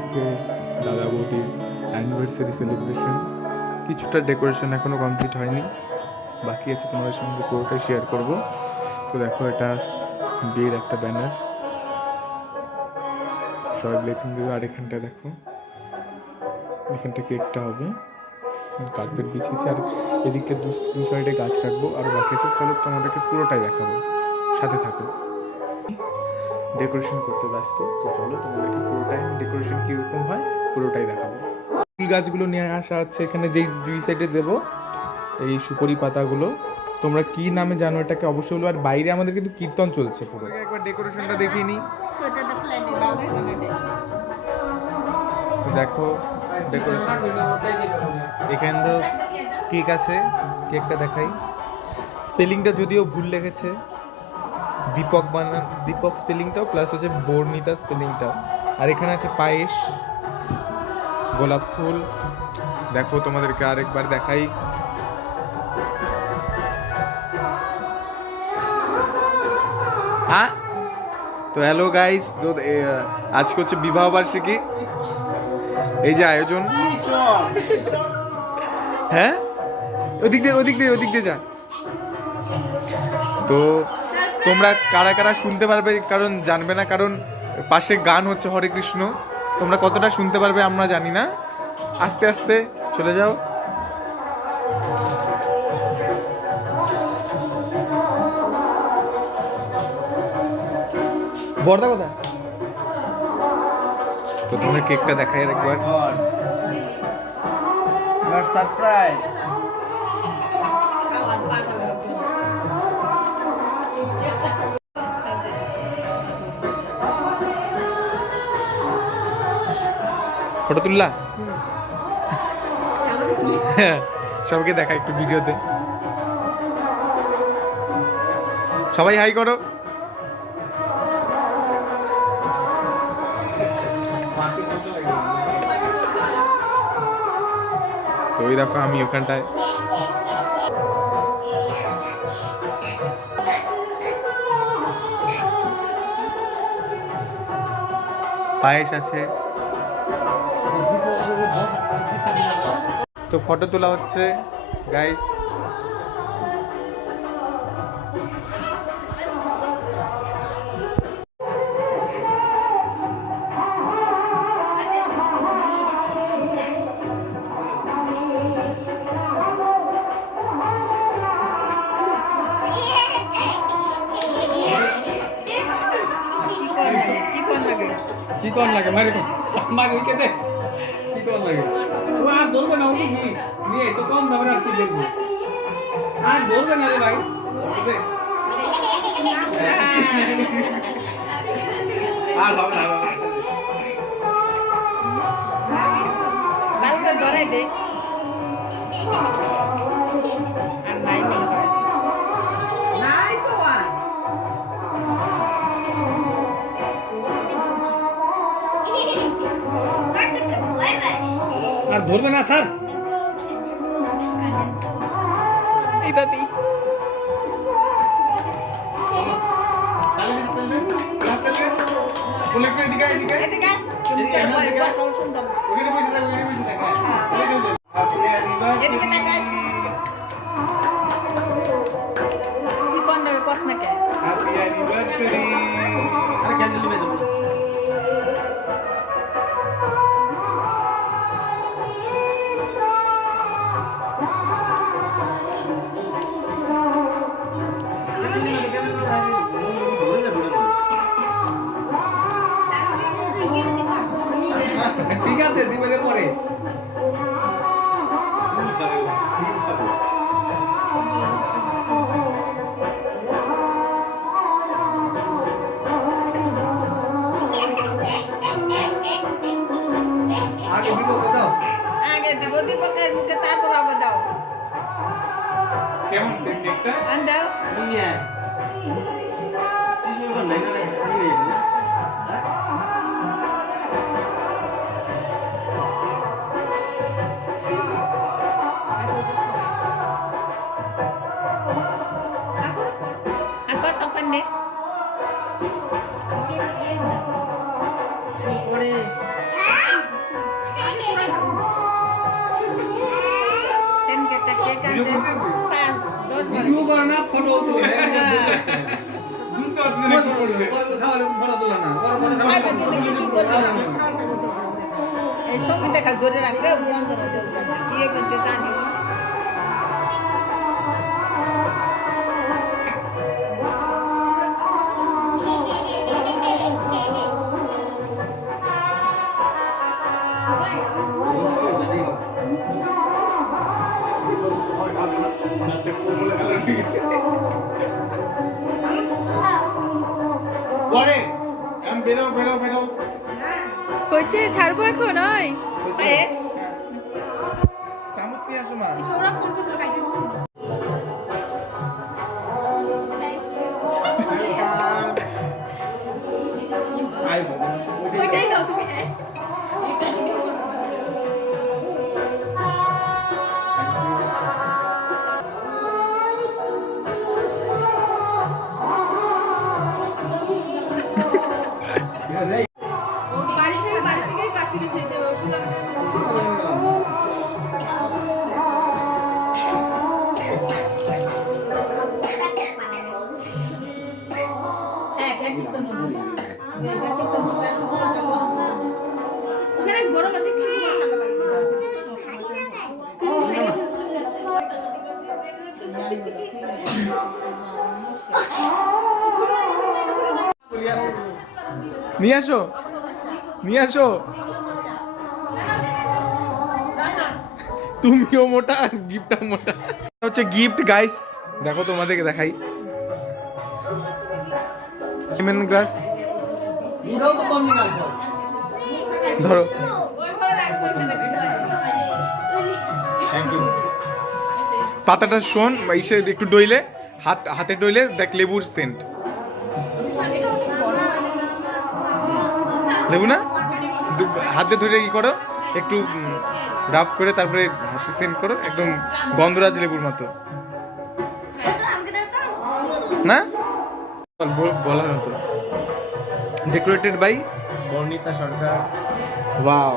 আজকে দাদা বৌদির অ্যানিভার্সারি সেলিব্রেশন। কিছুটা ডেকোরেশন এখনও কমপ্লিট হয়নি, বাকি আছে, তোমাদের সঙ্গে পুরোটাই শেয়ার করব। তো দেখো, এটা বিয়ের একটা ব্যানার, সবাই ব্লেসিং দেবে। আর এখানটা দেখো, এখানটা কেকটা হবে, কার্পেট বিছিয়েছি, আর এদিকে দু সাইডে গাছ রাখবো, আর বাকি আছে। চলো তোমাদেরকে পুরোটাই দেখাবো, সাথে থাকো। ডেকোরেশন করতে ব্যস্ত, তো চলো তোমাদেরকে পুরোটাই ডেকোরেশন কীরকম হয় পুরোটাই দেখাবো। ফুল গাছগুলো নিয়ে আসা হচ্ছে এখানে, যেই দুই সাইডে দেবো এই সুপারি পাতাগুলো। তোমরা কি নামে জানো এটাকে অবশ্যই বলো। আর বাইরে আমাদের কিন্তু কীর্তন চলছে পুরো। একবার ডেকোরেশনটা দেখিয়ে নিই। দেখো ডেকোরেশন, এখানে তো কেক আছে, কেকটা দেখাই। স্পেলিংটা যদিও ভুল লিখেছে, দীপক স্পেলিংটাও প্লাস হচ্ছে বর্ণিতা স্পেলিংটাও। আর এখানে আছে পায়েস, গোলাপ ফুল। দেখো তোমাদেরকে আরেকবার দেখাই। হ্যাঁ, তো হ্যালো গাইস, তো আজকে হচ্ছে বিবাহ বার্ষিকী। এই যে আয়োজন, হ্যাঁ ওদিক দিয়ে যা। তো তোমরা কারা কারা শুনতে পারবে, কারণ জানবে না, কারণ পাশে গান হচ্ছে হরে কৃষ্ণ। তোমরা কতটা শুনতে পারবে আমরা জানি না। আস্তে আস্তে চলে যাও। বর্দা কোথায়? তো তোমার কেকটা দেখাই আর একবার। সারপ্রাইজ। ফটো তুললা? সবাইকে দেখা একটু ভিডিওতে। সবাই হাই করো। তো ওই দেখো আমি ওখানটায় পায়েস আছে। তো ফটো তোলা হচ্ছে গাইস। কি কোন লাগে মারি উইকে দে। কি কোন লাগে ও আর ধরবে না, ওকে নিয়ে তো কম দামে আর কি দেখবো। আর ধরবে না রে ভাই, ধরবে আর হবে না। বালকা ধরাই দে। আর নাই মনে হয়, নাই তো আর ধরবে না স্যার। এই বাবি ঠিক আছে, দিবেন পরে। আগে দিব দাও, আগে দেব দীপকের মুখে, তারপর আবার দাও। কেমন কেকটা? আন দাও। নিয়ে টিস্যু পেপার নাই না, খালি নেই না। Ako sa pande. Ore. Video করতেছি 5-10 বার ভিডিও করে না ফটো তুলে বুঝতে পারছি না কি করবে। খাওয়ালে ফটো তুলে না খাইবে তো কিছু করলে না এই সঙ্গীতে খালি ধরে রাখবে বন্ধ হতে কি বলছে জানি না দাঁতে কোমলে কালার হয়ে গেছে। পরে বেরো বেরো বেরো হয়েছে ছাড়বো এখন ওই পায়েস চামচ নিয়ে আসো মা। সৌরভ ফোন করছিল কাইটে আই বাবা ওইটাই দাও তুমি হ্যাঁ বাড়ি থেকেই কাশির সেই যে ওষুধ হ্যাঁ কাকি তো নবো কাকি তো মশা মশাটা গরম ওখানে গরম আছে কি ঠান্ডা লাগবে নিয়ে আসো নিয়ে আসো তুমিও মোটা গিফটটা মোটা হচ্ছে গিফট গাইস দেখো তোমাদেরকে দেখাই লেমন গ্রাস ভিডিও তো কম নিয়ে আসো ধরো ওই ঘরে রাখবো এখানে পাতাটা শোন ইসে একটু ডইলে হাতে ডইলে দেখ লেবুর সেন্ট লেবু না হাতে ধরে কি করো একটু রাফ করে তারপরে হাতে সেন্ট করো একদম গন্ধরাজ লেবুর মতো না বলার মতো decorated by Barnita Sarkar wow